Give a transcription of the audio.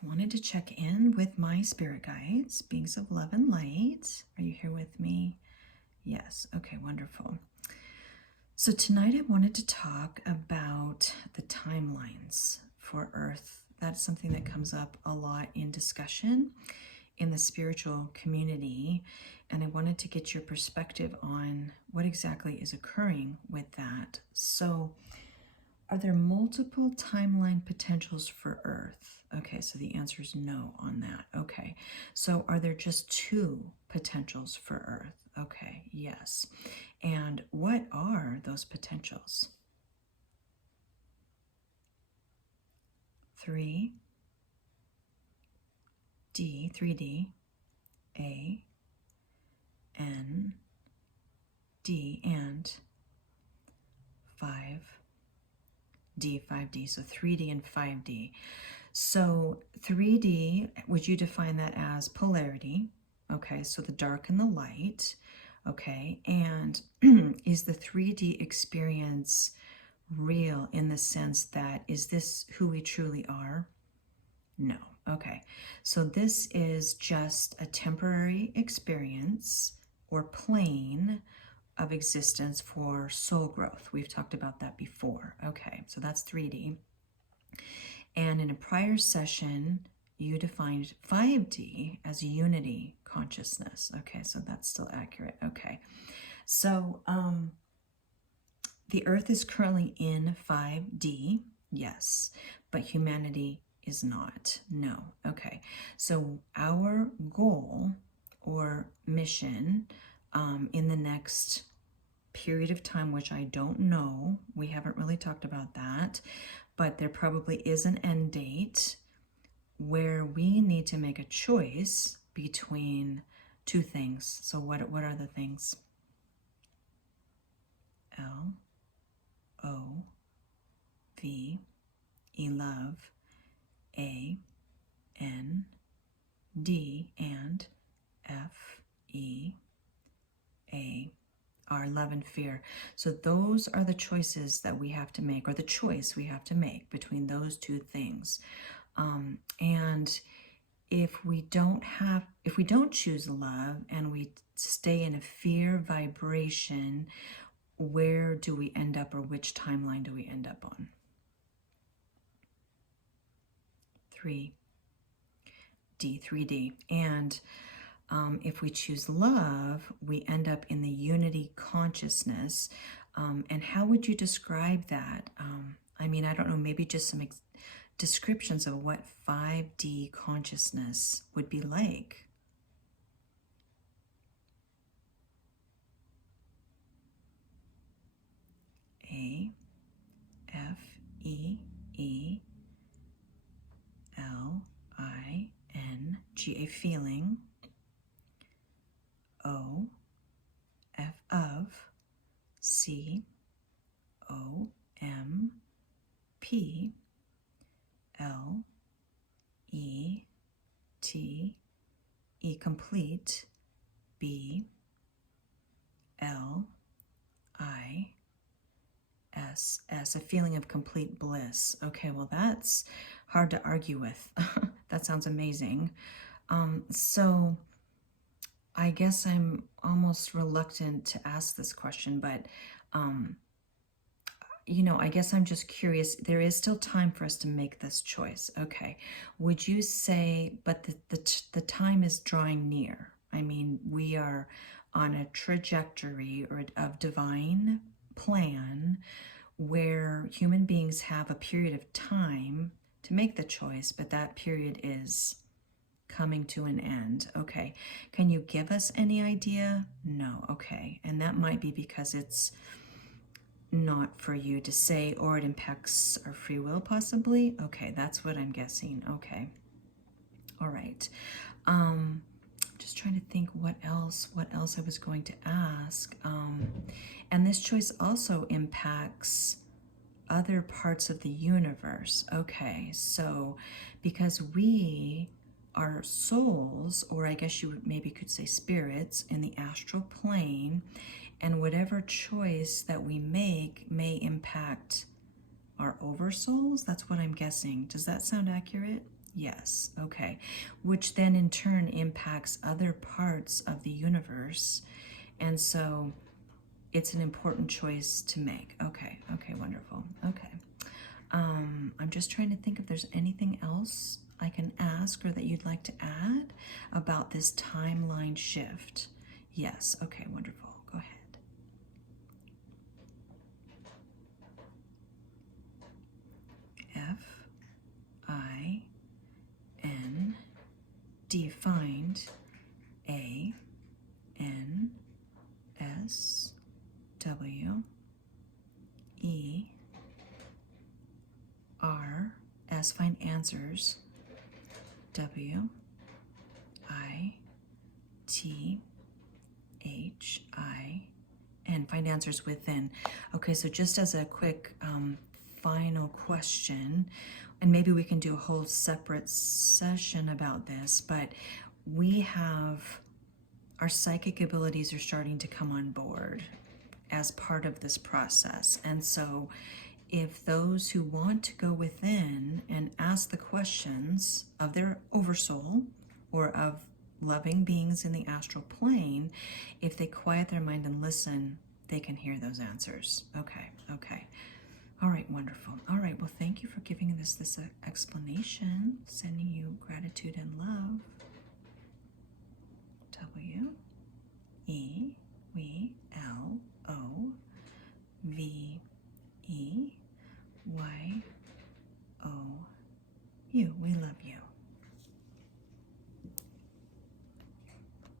I wanted to check in with my spirit guides, beings of love and light. Are you here with me? Yes. Okay, wonderful. So tonight I wanted to talk about the timelines for Earth. That's something that comes up a lot in discussion in the spiritual community. And I wanted to get your perspective on what exactly is occurring with that. So, are there multiple timeline potentials for Earth? Okay, so the answer is no on that. Okay, so are there just two potentials for Earth? Okay, yes. And what are those potentials? 3D, 3D, A, N, D, and 5D, 5D, so 3D and 5D. So 3D, would you define that as polarity? Okay, so the dark and the light. Okay, and is the 3D experience real in the sense that, is this who we truly are? No. Okay, so this is just a temporary experience or plane of existence for soul growth. We've talked about that before. Okay, so that's 3D. And in a prior session, you defined 5D as unity consciousness. Okay, so that's still accurate. Okay, so the Earth is currently in 5D, yes, but humanity is not. No. Okay, so our goal or mission in the next period of time, which I don't know, we haven't really talked about that, but there probably is an end date where we need to make a choice between two things. So what are the things? L, O, V, E, love, A, N, D, and F, E, A, our love and fear. So those are the choices that we have to make, or the choice we have to make between those two things. And if we don't choose love and we stay in a fear vibration, where do we end up, or which timeline do we end up on? 3D, 3D. And if we choose love, we end up in the unity consciousness. And how would you describe that? I mean, I don't know, maybe just some descriptions of what 5D consciousness would be like. A, F, E, E, L, I, N, G, a feeling. O, F of, C, O, M, P, L, E, T, E complete, B, L, I, S, S, a feeling of complete bliss. Okay, well, that's hard to argue with. That sounds amazing. So I guess I'm almost reluctant to ask this question, but I guess I'm just curious. There is still time for us to make this choice. Okay, would you say, but the time is drawing near? I mean, we are on a trajectory of divine plan where human beings have a period of time to make the choice, but that period is coming to an end. Okay, can you give us any idea? No. Okay, and that might be because it's not for you to say, or it impacts our free will possibly. Okay, that's what I'm guessing. Okay, all right. Just trying to think what else I was going to ask. And this choice also impacts other parts of the universe. Okay, so because we are souls, or I guess you maybe could say spirits in the astral plane, and whatever choice that we make may impact our oversouls. That's what I'm guessing. Does that sound accurate? Yes, okay. Which then in turn impacts other parts of the universe. And so it's an important choice to make. Okay, okay, wonderful. Okay. I'm just trying to think if there's anything else I can ask or that you'd like to add about this timeline shift. Yes, okay, wonderful. Go ahead. FIND find ANSWER find answers WITHIN find answers within. Okay, so just as a quick final question, and maybe we can do a whole separate session about this, but we have our psychic abilities are starting to come on board as part of this process. And so if those who want to go within and ask the questions of their oversoul or of loving beings in the astral plane, if they quiet their mind and listen, they can hear those answers. Okay, okay. All right, wonderful. All right, well, thank you for giving us this explanation. Sending you gratitude and love. W-E